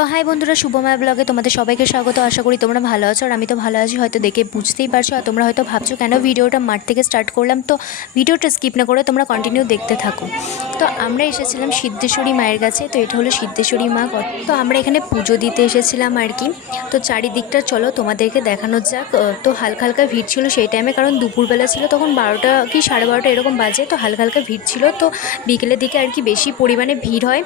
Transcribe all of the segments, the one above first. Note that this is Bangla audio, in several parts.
তো হাই বন্ধুরা, শুভময় ব্লগে তোমাদের সবাইকে স্বাগত। আশা করি তোমরা ভালো আছো, আর আমি তো ভালো আছি, হয়তো দেখে বুঝতেই পারছো। আর তোমরা হয়তো ভাবছো কেন ভিডিওটা মাঠ থেকে স্টার্ট করলাম। তো ভিডিওটা স্কিপ না করে তোমরা কন্টিনিউ দেখতে থাকো। তো আমরা এসেছিলাম সিদ্ধেশ্বরী মায়ের কাছে। তো এটা হলো সিদ্ধেশ্বরী মা। তো আমরা এখানে পুজো দিতে এসেছিলাম আর কি। তো চারিদিকটা চলো তোমাদেরকে দেখানো যাক। তো হালকা হালকা ভিড় ছিল সেই টাইমে, কারণ দুপুরবেলা ছিল, তখন 12টা কি 12:30 এরকম বাজে। তো হালকা হালকা ভিড় ছিল। তো বিকেলের দিকে আর কি বেশি পরিমাণে ভিড় হয়।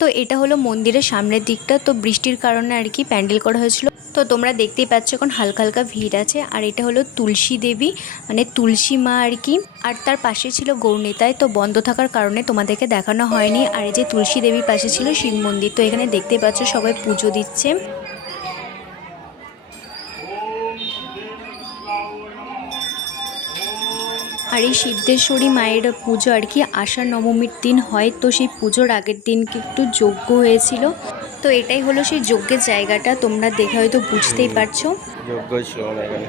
তো এটা হলো মন্দিরের সামনের দিকটা। তো বৃষ্টির কারণে আর কি প্যান্ডেল করা হয়েছিল। তো তোমরা দেখতেই পাচ্ছ এখন হালকা হালকা ভিড় আছে। আর এটা হলো তুলসী দেবী, মানে তুলসী মা আর কি। আর তার পাশে ছিল গৌরনিতাই। তো বন্ধ থাকার কারণে তোমাদেরকে দেখানো হয়নি। আর এই যে তুলসী দেবীর পাশে ছিল শিব মন্দির। তো এখানে দেখতেই পাচ্ছ সবাই পুজো দিচ্ছে। আর এই সিদ্ধেশ্বরী মায়ের পুজো আর কি আষাঢ় নবমীর দিন হয়। তো সেই পুজোর আগের দিন একটু যজ্ঞ হয়েছিল। তো এটাই হলো সেই যজ্ঞের জায়গাটা, তোমরা দেখে হয়তো বুঝতেই পারছো। যোগ্য ছিল না এখানে।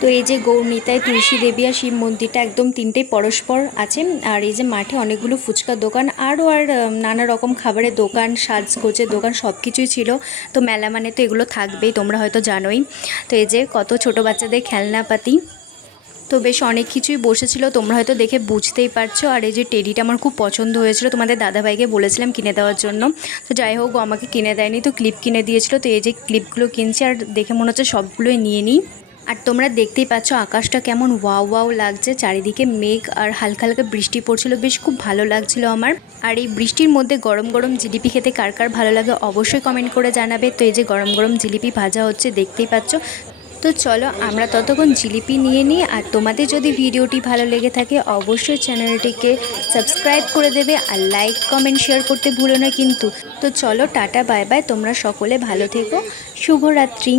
তো এই যে গৌরনিতাই, তুলসী দেবী আর শিব মন্দিরটা একদম তিনটেই পরস্পর আছে। আর এই যে মাঠে অনেকগুলো ফুচকার দোকান আর নানা রকম খাবারের দোকান, সাজগোজের দোকান, সব কিছুই ছিল। তো মেলা মানে তো এগুলো থাকবেই, তোমরা হয়তো জানোই। তো এই যে কত ছোট বাচ্চাদের খেলনাপাতি, তো বেশ অনেক কিছুই বসেছিল, তোমরা হয়তো দেখে বুঝতেই পারছো। আর এই যে টেডিটা আমার খুব পছন্দ হয়েছিল, তোমাদের দাদাভাইকে বলেছিলাম কিনে দেওয়ার জন্য। তো যাই হোক, ও আমাকে কিনে দেয়নি, তো ক্লিপ কিনে দিয়েছিল। তো এই যে ক্লিপগুলো কিনছি, আর দেখে মনে হচ্ছে সবগুলোই নিয়ে নিই। আর তোমরা দেখতেই পাচ্ছ আকাশটা কেমন ওয়াও ওয়াও লাগছে, চারিদিকে মেঘ আর হালকা হালকা বৃষ্টি পড়ছিল, বেশ খুব ভালো লাগছিল আমার। আর এই বৃষ্টির মধ্যে গরম গরম জিলিপি খেতে কার কার ভালো লাগে অবশ্যই কমেন্ট করে জানাবে। তো এই যে গরম গরম জিলিপি ভাজা হচ্ছে, দেখতেই পাচ্ছ। তো চলো আমরা ততক্ষণ জিলিপি নিয়ে নিই। আর তোমাদের যদি ভিডিওটি ভালো লেগে থাকে অবশ্যই চ্যানেলটিকে সাবস্ক্রাইব করে দেবে, আর লাইক কমেন্ট শেয়ার করতে ভুলো না কিন্তু। তো চলো টাটা বাই বাই, তোমরা সকলে ভালো থেকো, শুভরাত্রি।